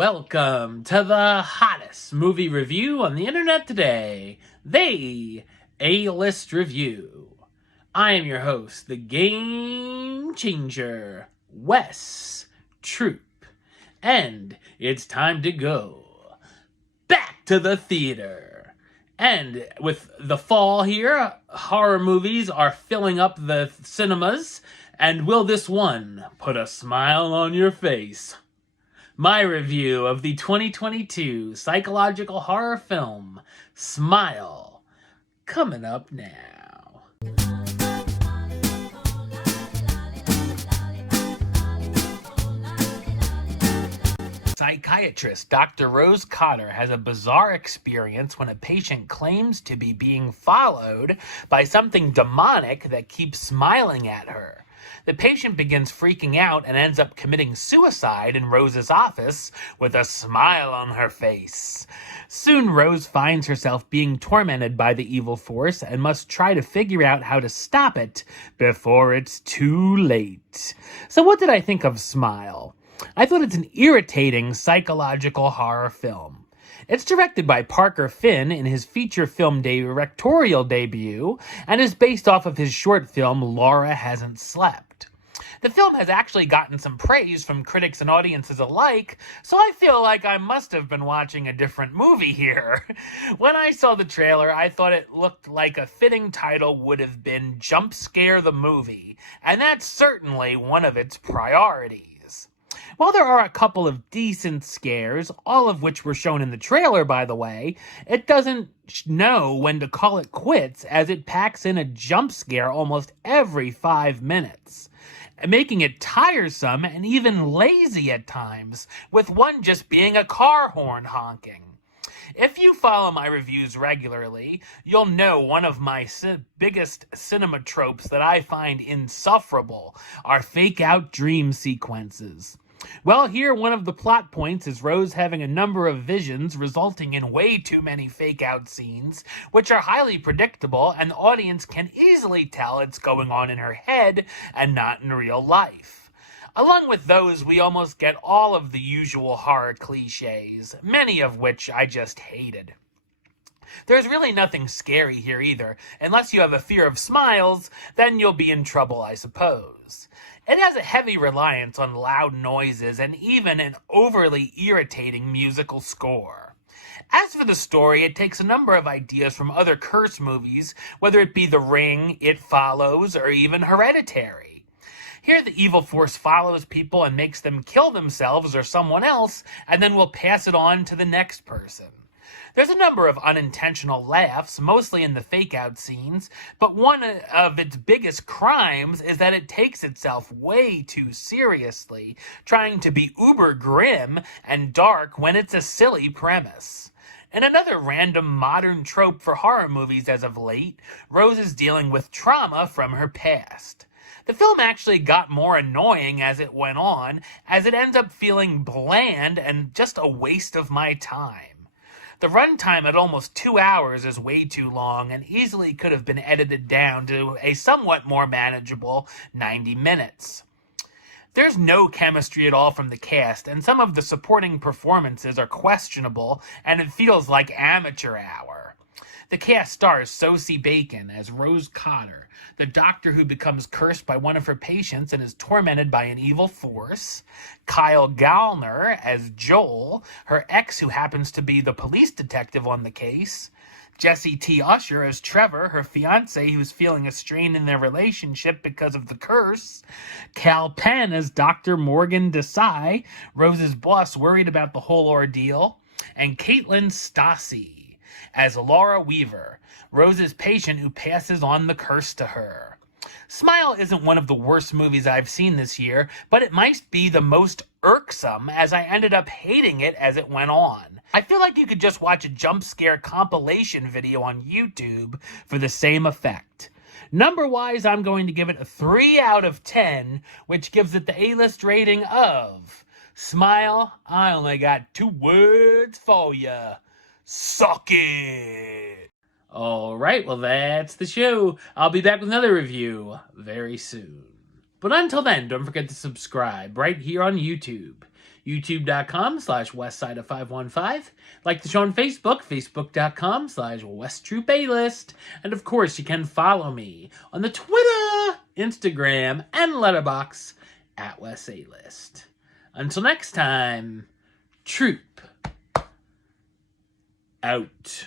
Welcome to the hottest movie review on the internet today, the A-List Review. I am your host, the Game Changer, Wes Troop, and it's time to go back to the theater. And with the fall here, horror movies are filling up the cinemas, and will this one put a smile on your face? My review of the 2022 psychological horror film, Smile, coming up now. Psychiatrist Dr. Rose Cotter has a bizarre experience when a patient claims to be being followed by something demonic that keeps smiling at her. The patient begins freaking out and ends up committing suicide in Rose's office with a smile on her face. Soon Rose finds herself being tormented by the evil force and must try to figure out how to stop it before it's too late. So what did I think of Smile? I thought it's an irritating psychological horror film. It's directed by Parker Finn in his feature film directorial debut and is based off of his short film Laura Hasn't Slept. The film has actually gotten some praise from critics and audiences alike, so I feel like I must have been watching a different movie here. When I saw the trailer, I thought it looked like a fitting title would have been Jump Scare the Movie, and that's certainly one of its priorities. While there are a couple of decent scares, all of which were shown in the trailer, by the way, it doesn't know when to call it quits, as it packs in a jump scare almost every 5 minutes, making it tiresome and even lazy at times, with one just being a car horn honking. If you follow my reviews regularly, you'll know one of my biggest cinema tropes that I find insufferable are fake-out dream sequences. Well, here one of the plot points is Rose having a number of visions resulting in way too many fake-out scenes, which are highly predictable, and the audience can easily tell it's going on in her head and not in real life. Along with those, we almost get all of the usual horror cliches, many of which I just hated. There's really nothing scary here either. Unless you have a fear of smiles, then you'll be in trouble, I suppose. It has a heavy reliance on loud noises and even an overly irritating musical score. As for the story, it takes a number of ideas from other Curse movies, whether it be The Ring, It Follows, or even Hereditary. Here the evil force follows people and makes them kill themselves or someone else, and then will pass it on to the next person. There's a number of unintentional laughs, mostly in the fake-out scenes, but one of its biggest crimes is that it takes itself way too seriously, trying to be uber grim and dark when it's a silly premise. And another random modern trope for horror movies as of late, Rose is dealing with trauma from her past. The film actually got more annoying as it went on, as it ends up feeling bland and just a waste of my time. The runtime at almost 2 hours is way too long and easily could have been edited down to a somewhat more manageable 90 minutes. There's no chemistry at all from the cast, and some of the supporting performances are questionable, and it feels like amateur hour. The cast stars Sosie Bacon as Rose Cotter, the doctor who becomes cursed by one of her patients and is tormented by an evil force, Kyle Gallner as Joel, her ex who happens to be the police detective on the case, Jesse T. Usher as Trevor, her fiancé who's feeling a strain in their relationship because of the curse, Cal Penn as Dr. Morgan Desai, Rose's boss worried about the whole ordeal, and Caitlin Stassi as Laura Weaver, Rose's patient who passes on the curse to her. Smile isn't one of the worst movies I've seen this year, but it might be the most irksome, as I ended up hating it as it went on. I feel like you could just watch a jump scare compilation video on YouTube for the same effect. Number-wise, I'm going to give it a 3 out of 10, which gives it the A-list rating of Smile. I only got 2 words for ya. Suck it! Alright, well that's the show. I'll be back with another review very soon. But until then, don't forget to subscribe right here on YouTube. youtube.com/westside of515. Like the show on Facebook, facebook.com/westtroopaList. And of course, you can follow me on the Twitter, Instagram, and Letterboxd at WesAList. Until next time, Troop out.